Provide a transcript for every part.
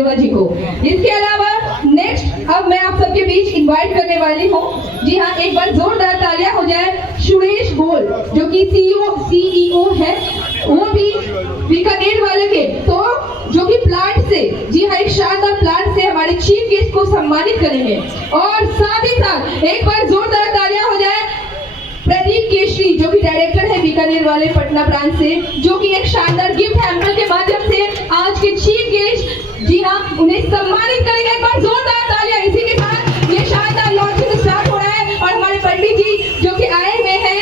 देवा जी को। इसके अलावा नेक्स्ट अब मैं आप सबके बीच इनवाइट करने वाली हूँ, जी हाँ, एक बार जोरदार तालियां हो जाए सुरेश गोल जो कि सीईओ है, वो भी बीकानेर वाले के, तो जो कि प्लांट से, जी हाँ, एक शानदार प्लांट से हमारे चीफ गेस्ट को सम्मानित करेंगे। और साथ ही साथ एक बार जोरदार तालियां हो जाए प्रदीप केशरी जो कि डायरेक्टर है बीकानेर वाले पटना ब्रांच से, जो कि एक शानदार गिफ्ट हैम्पर के माध्यम से आज के चीफ गेस्ट, जी हाँ, उन्हें सम्मानित करेंगे। एक बार जोरदार तालियां। इसी के साथ ये शानदार लॉन्चिंग स्टार्ट हो रहा है और हमारे पंडित जी जो कि आए हुए हैं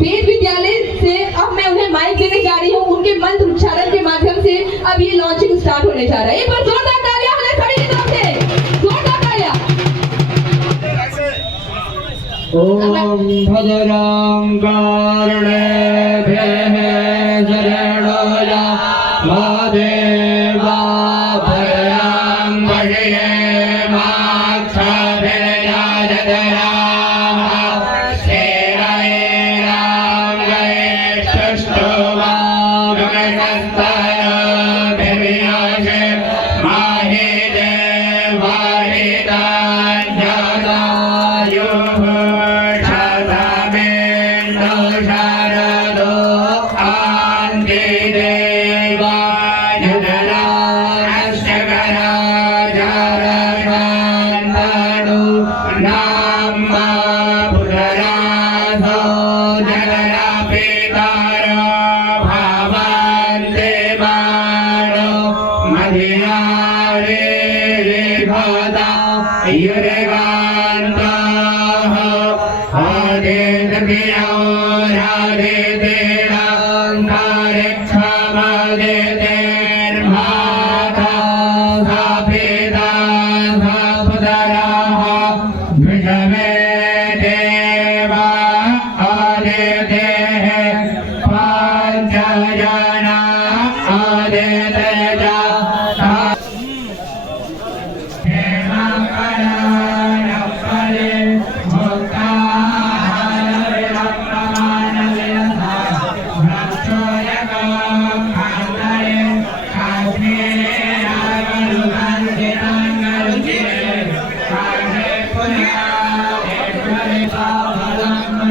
वेद विद्यालय से, अब मैं उन्हें माइक देने जा रही हूँ। उनके मंत्र उच्चारण के माध्यम से अब ये लॉन्चिंग स्टार्ट होने जा रहा है। एक बार जोरदार तालियां हो जाए सभी की तरफ से, जोरदार तालियां। ओम भद्रं कर्णेभ्यः शरणोया महादेवा भद्रं पश्येमाक्षभिर्यजत्राः सेवैरां वैष्टुष्टुवा गणस्तरभिर्यजे माहि देवाहिताञ्जदायुः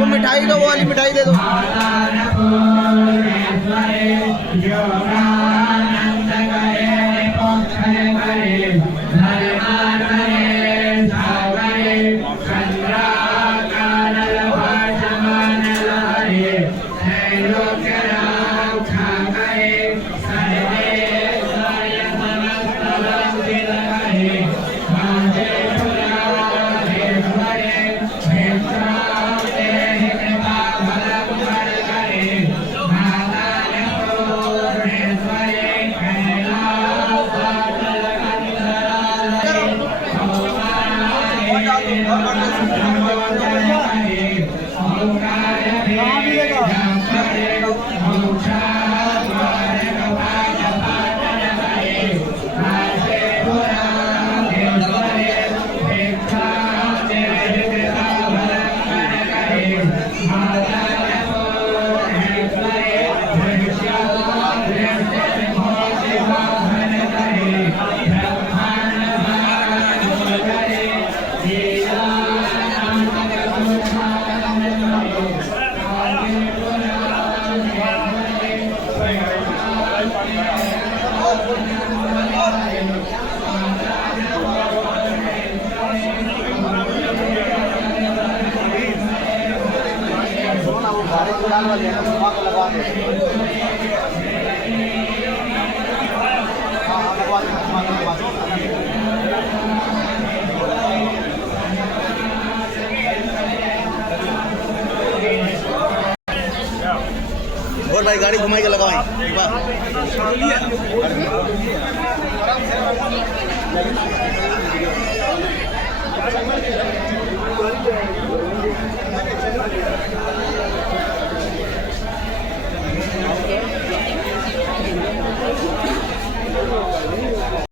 मिठाई दो, वो वाली मिठाई दे दो। और भाई गाड़ी घुमाई के लगाओ।